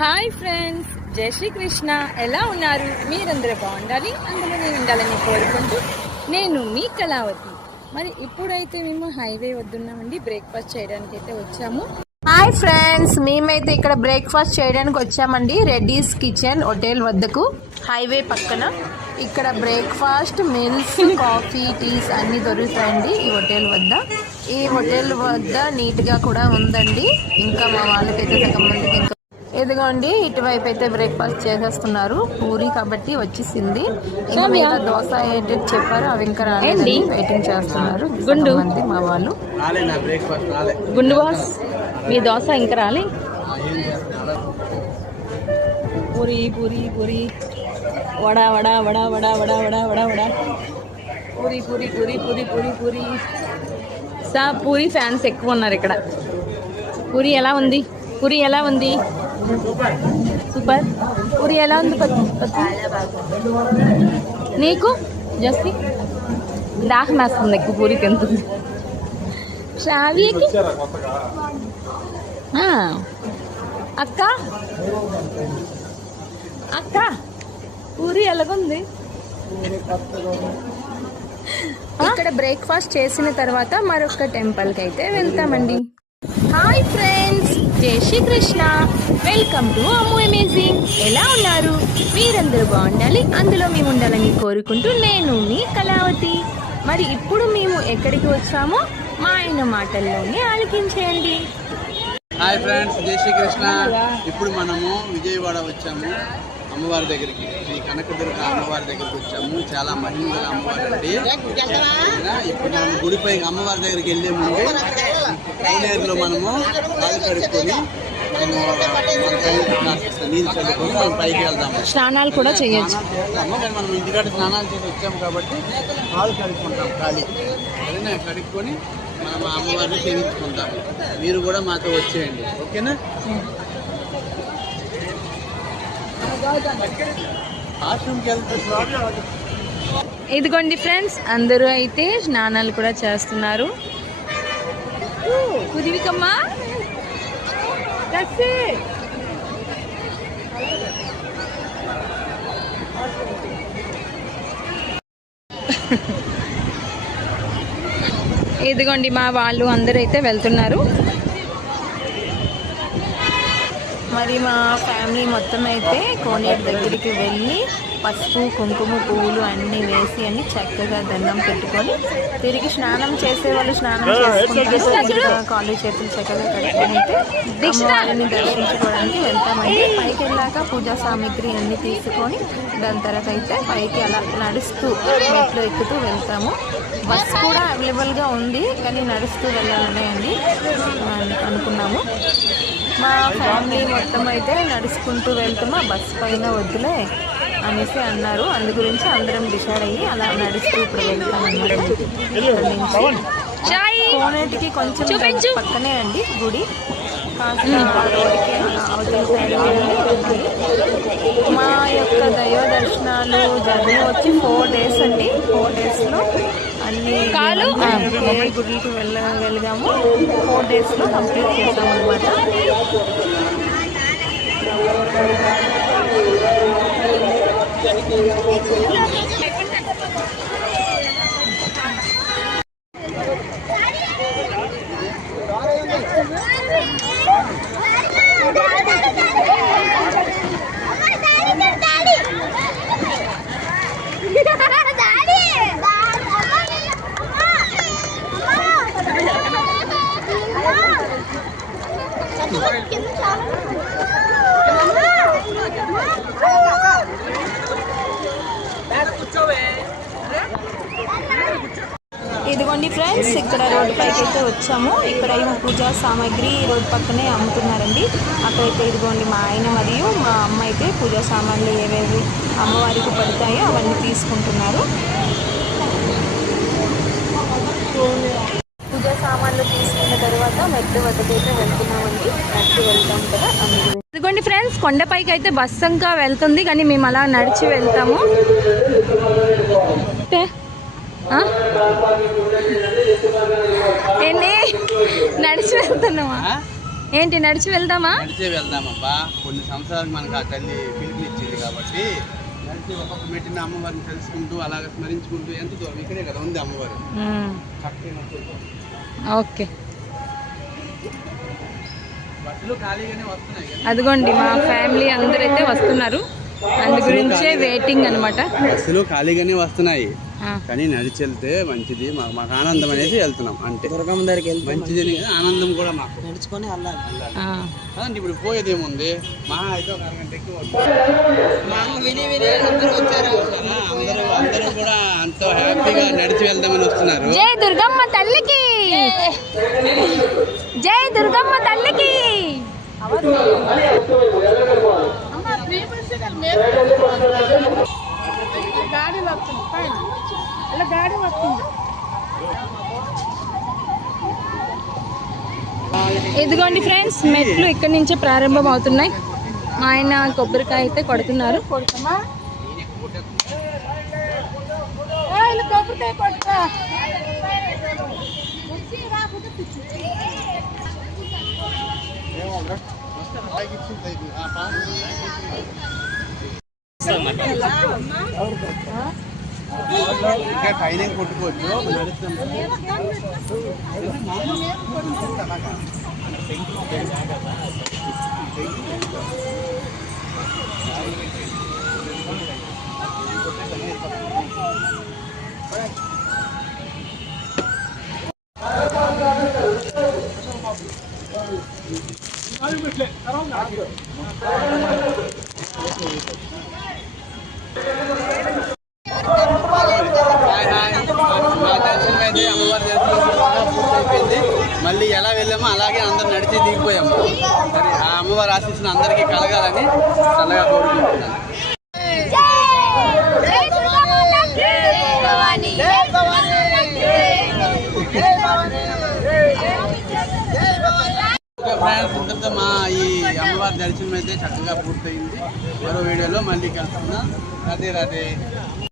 Hi friends, జై శ్రీకృష్ణ. ఎలా ఉన్నారు? మీరందరూ బాగుండాలి, అందులో నేను ఉండాలని కోరుకుంటూ నేను మీ కళావతి. మరి ఇప్పుడైతే మేము హైవే వద్దున్నామండి, బ్రేక్ఫాస్ట్ చేయడానికి అయితే వచ్చాము. హాయ్ ఫ్రెండ్స్, మేమైతే ఇక్కడ బ్రేక్ఫాస్ట్ చేయడానికి వచ్చామండి రెడ్డీస్ కిచెన్ హోటల్ వద్దకు. హైవే పక్కన ఇక్కడ బ్రేక్ఫాస్ట్, మిల్స్, కాఫీ, టీస్ అన్నీ దొరుకుతాయండి ఈ హోటల్ వద్ద. ఈ హోటల్ వద్ద నీట్గా కూడా ఉందండి. ఇంకా మా వాళ్ళకైతే సగం మందికి ఇంకా ఎదుగోండి ఇటువైపు అయితే బ్రేక్ఫాస్ట్ చేసేస్తున్నారు. పూరి కాబట్టి వచ్చేసింది. ఇంకా మిగతా దోశ ఏంటి చెప్పారు, అవి ఇంకా రాలేదండి, వెయిటింగ్ చేస్తున్నారు మంది మా వాళ్ళు. గుండు బాస్, మీ దోశ ఇంకా రాలే. పూరి పూరి పూరి, వడ వడ వడ వడ వడ వడ వడ వడ, పూరి పూరి పూరి పూరి పూరి పూరి. పూరి ఫ్యాన్స్ ఎక్కువ ఉన్నారు ఇక్కడ. పూరి ఎలా ఉంది? పూరి ఎలా ఉంది? సూపర్. పూరి ఎలా ఉంది నీకు? జస్టి దాహం వేస్తుంది ఎక్కువ పూరి తింటుంది. శ్రావ్యకి అక్క అక్క పూరి ఎలాగుంది? ఇక్కడ బ్రేక్ఫాస్ట్ చేసిన తర్వాత మరొక టెంపుల్కి అయితే వెళ్తామండి. హాయ్ ఫ్రెండ్స్, జై Shrikrishna. Welcome to Ammu amazing. ఎలా ఉన్నారు? మీరందరూ బాగుండాలి, అందులో మేము ఉండాలని కోరుకుంటూ నేను మీ కళావతి. మరి ఇప్పుడు మేము ఎక్కడికి వచ్చామో మా ఆయన మాటల్లోనే ఆలకించేయండి. హాయ్ ఫ్రెండ్స్, జై శ్రీకృష్ణ. ఇప్పుడు మనము విజయవాడ వచ్చాము అమ్మవారి దగ్గరికి. ఈ కనకదుర్గ అమ్మవారి దగ్గరికి వచ్చాము. చాలా మహిళల అమ్మవారి అండి. ఇప్పుడు మనం గుడిపై అమ్మవారి దగ్గరికి వెళ్ళే ముందు కోనేరులో మనము కాలు కడుక్కొని నీళ్ళు చల్లుకొని మనం పైకి వెళ్దాము. స్నానాలు కూడా చేయొచ్చు. మనం ఇంటికాడ స్నానాలు చేసి వచ్చాము కాబట్టి కాలు కడుక్కుంటాం. ఖాళీ అదే కడుక్కొని మనం అమ్మవారిని సేవించుకుంటాము. మీరు కూడా మాతో వచ్చేయండి, ఓకేనా? ఇదిగోండి ఫ్రెండ్స్, అందరూ అయితే స్నానాలు కూడా చేస్తున్నారు. కుదివికమ్మా ఇదిగోండి మా వాళ్ళు అందరూ అయితే వెళ్తున్నారు. మరి మా ఫ్యామిలీ మొత్తం అయితే కోనేరు దగ్గరికి వెళ్ళి పసుపు, కుంకుమ, పువ్వులు అన్నీ వేసి అన్ని చక్కగా దండం పెట్టుకొని తిరిగి స్నానం చేసే వాళ్ళు స్నానం చేసుకుంటారు. కాళ్ళు చేతులు చక్కగా కట్టుకొని అయితే అమ్మవారిని దర్శించుకోవడానికి వెళ్తామండి. పైకి వెళ్ళాక పూజా సామాగ్రి అన్నీ తీసుకొని దాని తర్వాత అయితే పైకి అలా నడుస్తూ మెట్లు ఎక్కుతూ వెళ్తాము. బస్ కూడా అవైలబుల్గా ఉంది, కానీ నడుస్తూ వెళ్ళాలనే అండి అనుకున్నాము. మా ఫ్యామిలీ మొత్తం అయితే నడుచుకుంటూ వెళ్తామా, బస్ పైన వద్దులే అనేసి అన్నారు. అందు గురించి అందరం డిసైడ్ అయ్యి అలా నడుస్తూ ఇప్పుడు వెళ్తామన్నమాట. కోనేటికి కొంచెం పక్కనే అండి గుడి, కాస్త రోడ్డుకి అవతల సైడ్ వెళ్ళాలి. మా యొక్క దైవ దర్శనాలు జర్నీ వచ్చి 4 days అండి. 4 daysలో అన్ని గుడికి వెళ్ళగాము. 4 daysలో కంప్లీట్ చేసాం అనమాట. ఇదిగోండి ఫ్రెండ్స్, ఇక్కడ రోడ్డు పైకి అయితే వచ్చాము. ఇక్కడ ఏమో పూజా సామాగ్రి రోడ్డు పక్కనే అమ్ముతున్నారండి. అక్కడైతే ఇదిగోండి మా ఆయన మరియు మా అమ్మ అయితే పూజా సామాన్లు ఏవేవి అమ్మవారికి పడతాయో అవన్నీ తీసుకుంటున్నారు. పూజా సామాన్లు తీసుకున్న తర్వాత మెట్టు వద్దకైతే వెళ్తున్నామండి. నడిచి వెళ్తాం కదా. ఇదిగోండి ఫ్రెండ్స్, కొండపైకి అయితే బస్సు ఇంకా వెళ్తుంది, కానీ మేము అలా నడిచి వెళ్తాము. ఏంటి నడిచి వెళ్తున్నావా? ఏంటి నడిచి వెళ్దామా? నడిచే వెళ్దామబ్బా. కొన్ని సంవత్సరాలకు మనకు ఆ తల్లి పిలుపుని ఇచ్చింది కాబట్టి నడిచి ఒక్కొక్క మెట్టిన అమ్మవారిని తెలుసుకుంటూ అలాగే స్మరించుకుంటూ ఎంత దూరం ఇక్కడే కదా ఉంది అమ్మవారు. ఓకే, బస్సులు ఖాళీగానే వస్తున్నాయి కదా. అదిగోండి మా ఫ్యామిలీ అందరైతే వస్తున్నారు, అందు గురించే వెయిటింగ్ అనమాట. బస్సులు ఖాళీగానే వస్తున్నాయి కానీ నడిచి వెళ్తే మంచిది, మాకు ఆనందం అనేసి వెళ్తున్నాం అంటే. దుర్గమ్మ దగ్గరికి వెళ్తే మంచిది, ఆనందం కూడా మాకు. నడుచుకొని వెళ్ళాలి కదండి. ఇప్పుడు పోయేది ఏముంది, మహా అయితే ఒక అరగంటకి అందరూ కూడా అంత హ్యాపీగా నడిచి వెళ్దామని వస్తున్నారు. జై దుర్గమ్మ తల్లికి, జై దుర్గమ్మ తల్లికి. ఇదిగోండి ఫ్రెండ్స్, మెట్లు ఇక్కడి నుంచే ప్రారంభం అవుతున్నాయి. మా ఆయన కొబ్బరికాయ అయితే కొడుతున్నారు. ఇంకా పైన కొట్టుకోవచ్చు. మళ్ళీ ఎలా వెళ్ళామో అలాగే అందరు నడిచి దిగిపోయాము. మరి ఆ అమ్మవారి ఆశీస్సులు అందరికీ కలగాలని చల్లగా కోరుకుంటున్నాను. ఫ్రెండ్స్, ఇంతతో మా ఈ అమ్మవారి దర్శనం అయితే చక్కగా పూర్తయింది. మరో వీడియోలో మళ్ళీ కలుసుకుందాం. రాధే రాధే.